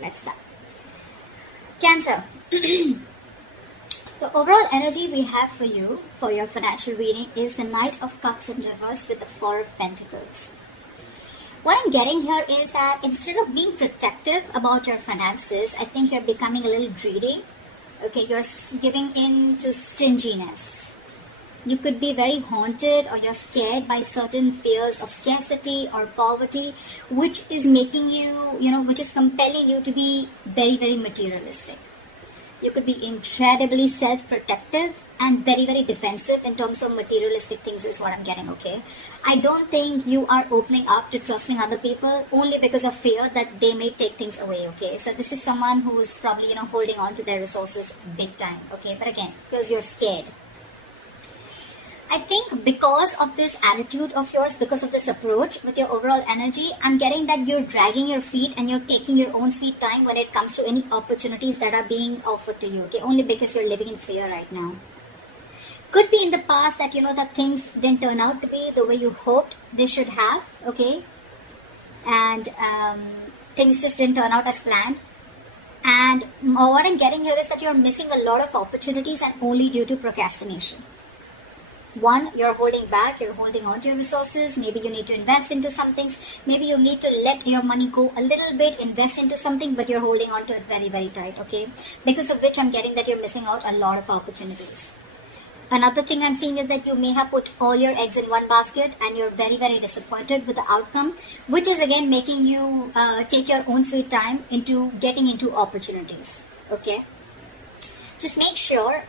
let's start. Cancer. The overall energy we have for you, for your financial reading, is the Knight of Cups in reverse with the Four of Pentacles. What I'm getting here is that instead of being protective about your finances, I think you're becoming a little greedy. Okay, you're giving in to stinginess. You could be very haunted or you're scared by certain fears of scarcity or poverty, which is making you, which is compelling you to be very, very materialistic. You could be incredibly self-protective and very, very defensive in terms of materialistic things is what I'm getting, okay? I don't think you are opening up to trusting other people only because of fear that they may take things away, okay? So this is someone who's probably, holding on to their resources big time, okay? But again, because you're scared. I think because of this attitude of yours, because of this approach with your overall energy, I'm getting that you're dragging your feet and you're taking your own sweet time when it comes to any opportunities that are being offered to you, okay? Only because you're living in fear right now. Could be in the past that, that things didn't turn out to be the way you hoped they should have, okay? And things just didn't turn out as planned. And what I'm getting here is that you're missing a lot of opportunities and only due to procrastination. One, you're holding back, you're holding on to your resources. Maybe you need to invest into some things. Maybe you need to let your money go a little bit, invest into something, but you're holding on to it very, very tight, okay? Because of which I'm getting that you're missing out a lot of opportunities. Another thing I'm seeing is that you may have put all your eggs in one basket and you're very, very disappointed with the outcome, which is again making you take your own sweet time into getting into opportunities, okay? Just make sure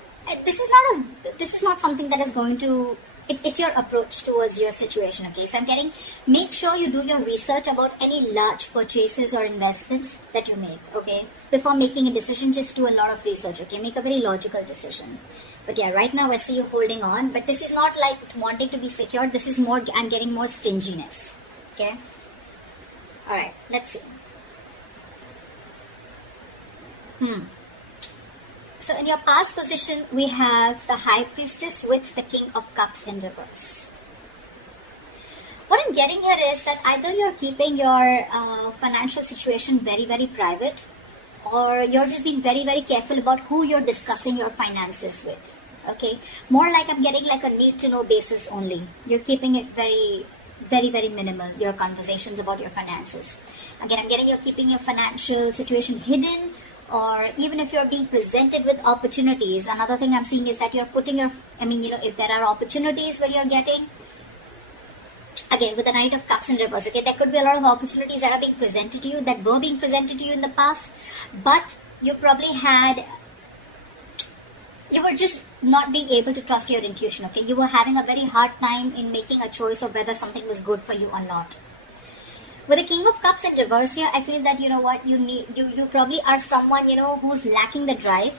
this is not something that is going to, it's your approach towards your situation, okay? So I'm getting, make sure you do your research about any large purchases or investments that you make, okay? Before making a decision, just do a lot of research, okay? Make a very logical decision. But yeah, right now I see you holding on, but this is not like wanting to be secure. This is more, I'm getting more stinginess, okay? All right, let's see. So in your past position, we have the High Priestess with the King of Cups in reverse. What I'm getting here is that either you're keeping your financial situation very, very private, or you're just being very, very careful about who you're discussing your finances with, okay? More like I'm getting like a need-to-know basis only. You're keeping it very, very, very minimal, your conversations about your finances. Again, I'm getting you're keeping your financial situation hidden, or even if you're being presented with opportunities. Another thing I'm seeing is that you're putting your, if there are opportunities where you're getting, again, with the Knight of Cups in reverse, okay, there could be a lot of opportunities that are being presented to you, that were being presented to you in the past, but you probably you were just not being able to trust your intuition, okay? You were having a very hard time in making a choice of whether something was good for you or not. With the King of Cups in reverse here, I feel that, you probably are someone, who's lacking the drive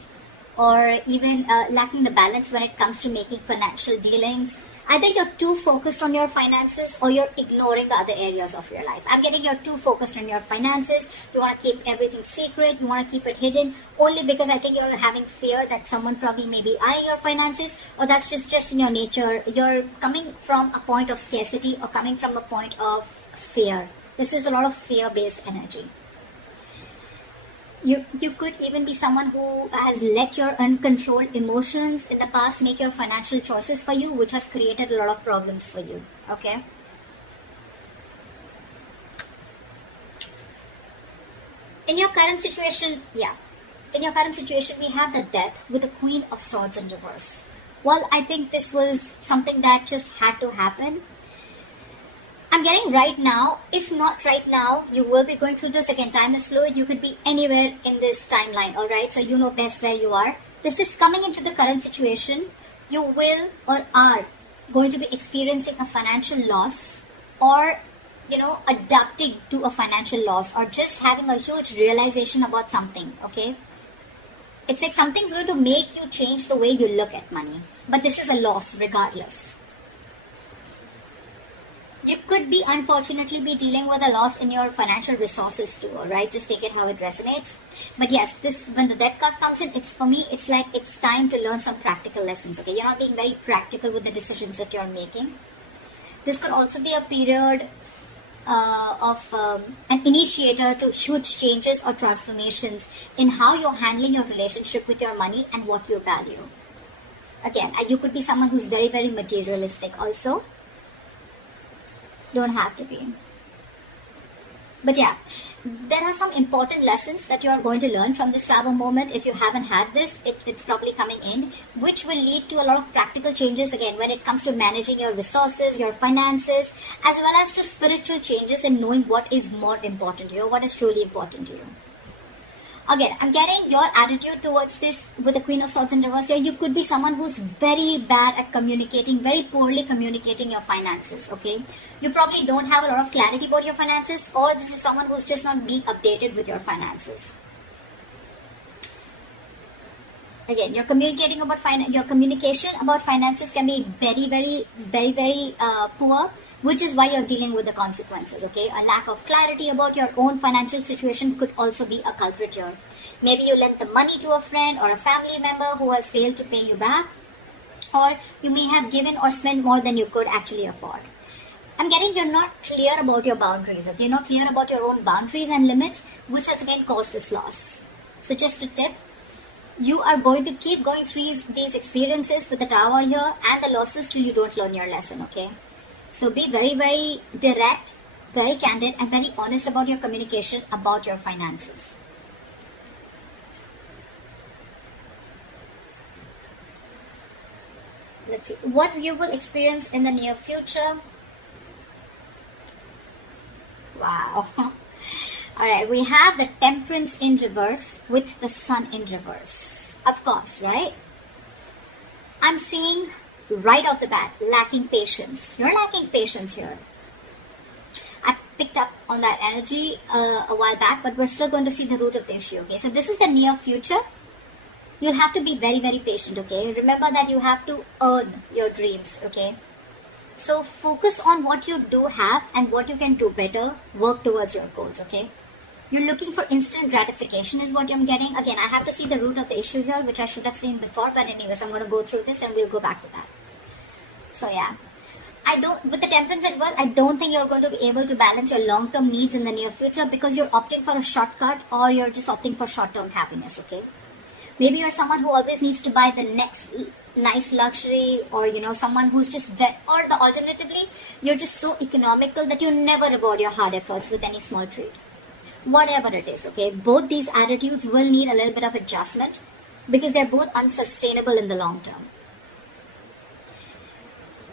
or even lacking the balance when it comes to making financial dealings. Either you're too focused on your finances or you're ignoring the other areas of your life. I'm getting you're too focused on your finances. You want to keep everything secret. You want to keep it hidden only because I think you're having fear that someone probably may be eyeing your finances, or that's just in your nature. You're coming from a point of scarcity or coming from a point of fear. This is a lot of fear-based energy. You could even be someone who has let your uncontrolled emotions in the past make your financial choices for you, which has created a lot of problems for you, okay? In your current situation, we have the Death with the Queen of Swords in reverse. Well, I think this was something that just had to happen. I'm getting right now, if not right now, you will be going through this again. Time is fluid. You could be anywhere in this timeline, all right? So you know best where you are. This is coming into the current situation. You will or are going to be experiencing a financial loss, or, adapting to a financial loss, or just having a huge realization about something, okay? It's like something's going to make you change the way you look at money. But this is a loss regardless. You could be, unfortunately, be dealing with a loss in your financial resources too, alright? Just take it how it resonates. But yes, when the Death card comes in, for me, it's like it's time to learn some practical lessons, okay? You're not being very practical with the decisions that you're making. This could also be a period an initiator to huge changes or transformations in how you're handling your relationship with your money and what you value. Again, you could be someone who's very, very materialistic also. Don't have to be. But yeah, there are some important lessons that you are going to learn from this travel moment. If you haven't had this, it's probably coming in, which will lead to a lot of practical changes again when it comes to managing your resources, your finances, as well as to spiritual changes in knowing what is more important to you, what is truly important to you. Again, I'm getting your attitude towards this with the Queen of Swords in reverse here. You could be someone who's very bad at communicating, very poorly communicating your finances, okay? You probably don't have a lot of clarity about your finances, or this is someone who's just not being updated with your finances. Again, your communication about finances can be very poor, which is why you're dealing with the consequences, okay? A lack of clarity about your own financial situation could also be a culprit here. Maybe you lent the money to a friend or a family member who has failed to pay you back, or you may have given or spent more than you could actually afford. I'm getting you're not clear about your boundaries, okay? You're not clear about your own boundaries and limits, which has again caused this loss. So just a tip, you are going to keep going through these experiences with the Tower here and the losses till you don't learn your lesson, okay? So be very, very direct, very candid, and very honest about your communication about your finances. Let's see what you will experience in the near future. Wow. Alright, we have the Temperance in reverse with the Sun in reverse. Of course, right? I'm seeing right off the bat, lacking patience. You're lacking patience here. I picked up on that energy a while back, but we're still going to see the root of the issue, okay? So this is the near future. You'll have to be very, very patient, okay? Remember that you have to earn your dreams, okay? So focus on what you do have and what you can do better. Work towards your goals, okay? You're looking for instant gratification is what I'm getting. Again, I have to see the root of the issue here, which I should have seen before. But anyways, I'm going to go through this and we'll go back to that. So yeah, with the Temperance in reverse, I don't think you're going to be able to balance your long-term needs in the near future because you're opting for a shortcut or you're just opting for short-term happiness, okay? Maybe you're someone who always needs to buy the next nice luxury, or someone who's just or the alternatively, you're just so economical that you never reward your hard efforts with any small treat. Whatever it is, okay? Both these attitudes will need a little bit of adjustment because they're both unsustainable in the long term.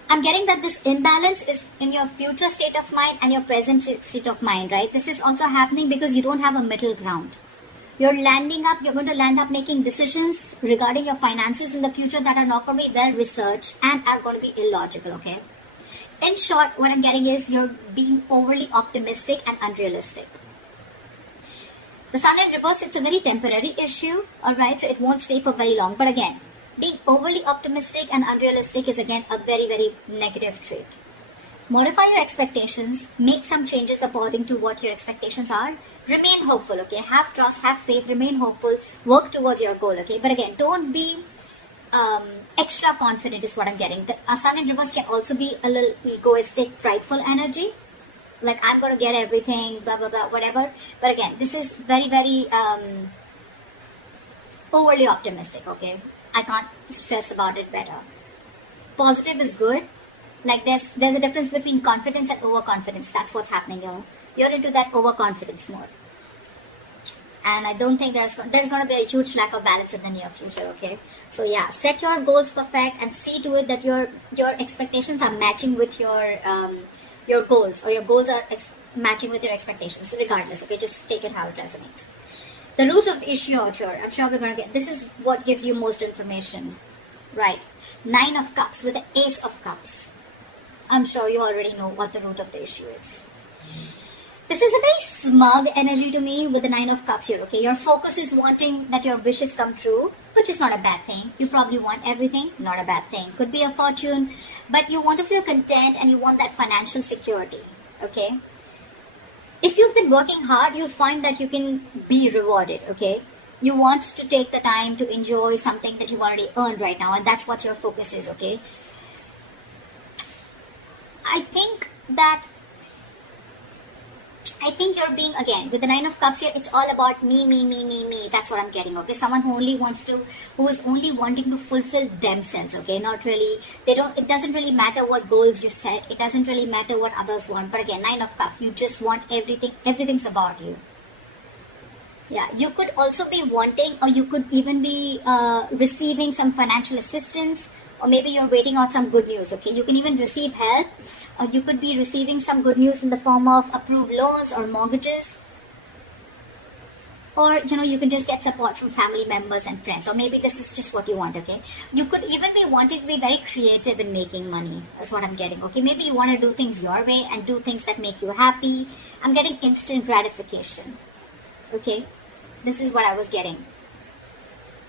I'm getting that this imbalance is in your future state of mind and your present state of mind, right? This is also happening because you don't have a middle ground. You're going to land up making decisions regarding your finances in the future that are not going to be well researched and are going to be illogical, okay? In short, what I'm getting is you're being overly optimistic and unrealistic. The Sun in reverse, it's a very temporary issue, alright? So it won't stay for very long. But again, being overly optimistic and unrealistic is again a very, very negative trait. Modify your expectations, make some changes according to what your expectations are. Remain hopeful, okay? Have trust, have faith, remain hopeful, work towards your goal, okay? But again, don't be extra confident is what I'm getting. The Sun in reverse can also be a little egoistic, prideful energy. Like, I'm going to get everything, blah, blah, blah, whatever. But again, this is very, very overly optimistic, okay? I can't stress about it better. Positive is good. Like, there's a difference between confidence and overconfidence. That's what's happening here. You're into that overconfidence mode. And I don't think there's going to be a huge lack of balance in the near future, okay? So yeah, set your goals perfect and see to it that your expectations are matching with your goals, or your goals are matching with your expectations. So regardless, okay, just take it how it resonates. The root of the issue out here, I'm sure we're going to get, this is what gives you most information, right? 9 of Cups with the Ace of Cups. I'm sure you already know what the root of the issue is. This is a very smug energy to me with the 9 of Cups here, okay? Your focus is wanting that your wishes come true, which is not a bad thing. You probably want everything, not a bad thing. Could be a fortune, but you want to feel content and you want that financial security, okay? If you've been working hard, you'll find that you can be rewarded, okay? You want to take the time to enjoy something that you've already earned right now, and that's what your focus is, okay? I think that I think you're being, again, with the Nine of Cups here, it's all about me, me, me, me, me. That's what I'm getting, okay? Someone who who is only wanting to fulfill themselves, okay? Not really, it doesn't really matter what goals you set. It doesn't really matter what others want. But again, Nine of Cups, you just want everything's about you. Yeah, you could also be wanting, or you could even be receiving some financial assistance, or maybe you're waiting on some good news, okay? You can even receive help, or you could be receiving some good news in the form of approved loans or mortgages, or you can just get support from family members and friends, or maybe this is just what you want, okay? You could even be wanting to be very creative in making money. That's what I'm getting, okay? Maybe you want to do things your way and do things that make you happy. I'm getting instant gratification, okay? This is what I was getting.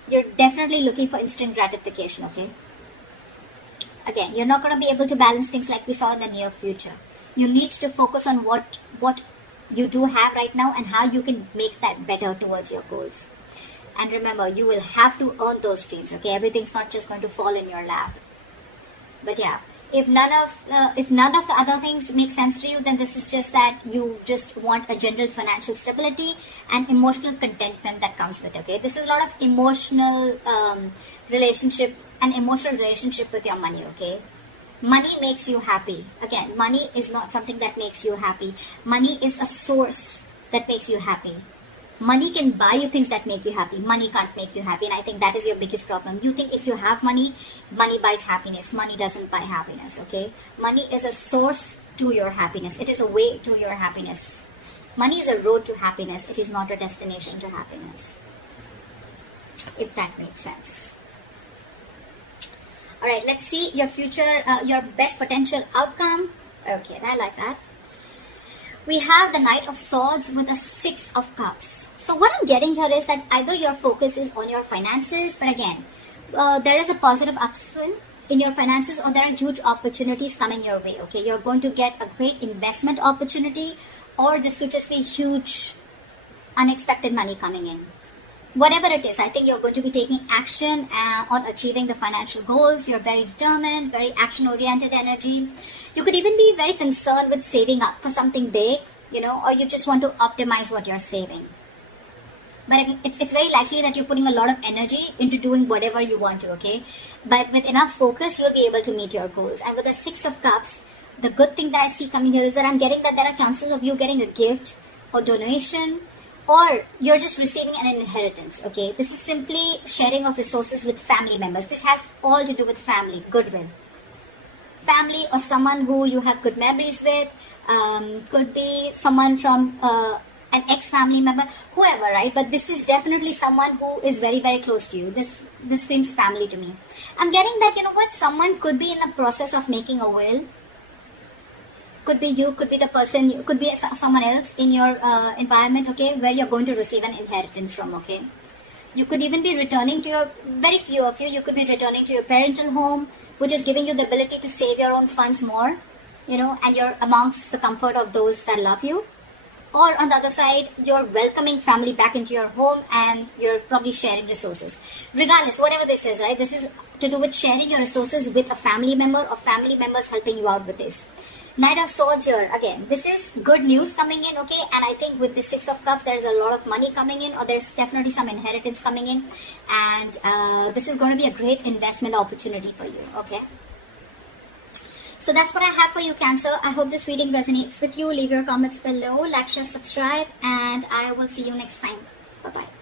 You're definitely looking for instant gratification, okay? Again, you're not going to be able to balance things like we saw in the near future. You need to focus on what you do have right now and how you can make that better towards your goals. And remember, you will have to earn those dreams, okay? Everything's not just going to fall in your lap. But yeah, if none of the other things make sense to you, then this is just that you just want a general financial stability and emotional contentment that comes with it, okay? This is a lot of emotional relationship with your money, okay? Money makes you happy. Again, money is not something that makes you happy. Money is a source that makes you happy. Money can buy you things that make you happy. Money can't make you happy, and I think that is your biggest problem. You think if you have money, money buys happiness. Money doesn't buy happiness, okay? Money is a source to your happiness. It is a way to your happiness. Money is a road to happiness. It is not a destination to happiness. If that makes sense. All right, let's see your future, your best potential outcome. Okay, I like that. We have the Knight of Swords with the Six of Cups. So what I'm getting here is that either your focus is on your finances, but again, there is a positive upswing in your finances, or there are huge opportunities coming your way, okay? You're going to get a great investment opportunity, or this could just be huge unexpected money coming in. Whatever it is, I think you're going to be taking action on achieving the financial goals. You're very determined, very action-oriented energy. You could even be very concerned with saving up for something big, or you just want to optimize what you're saving. But it's very likely that you're putting a lot of energy into doing whatever you want to, okay? But with enough focus, you'll be able to meet your goals. And with the Six of Cups, the good thing that I see coming here is that I'm getting that there are chances of you getting a gift or donation, or you're just receiving an inheritance, okay? This is simply sharing of resources with family members. This has all to do with family, goodwill. Family or someone who you have good memories with, could be someone from an ex-family member, whoever, right? But this is definitely someone who is very, very close to you. This screams family to me. I'm getting that, someone could be in the process of making a will. Could be you, could be the person, could be someone else in your environment, okay, where you're going to receive an inheritance from, okay. You could even be returning to very few of you could be returning to your parental home, which is giving you the ability to save your own funds more, and you're amongst the comfort of those that love you. Or on the other side, you're welcoming family back into your home and you're probably sharing resources. Regardless, whatever this is, right, this is to do with sharing your resources with a family member or family members helping you out with this. Knight of Swords here, again, this is good news coming in, okay? And I think with the Six of Cups, there's a lot of money coming in, or there's definitely some inheritance coming in. And this is going to be a great investment opportunity for you, okay? So that's what I have for you, Cancer. I hope this reading resonates with you. Leave your comments below, like, share, subscribe, and I will see you next time. Bye-bye.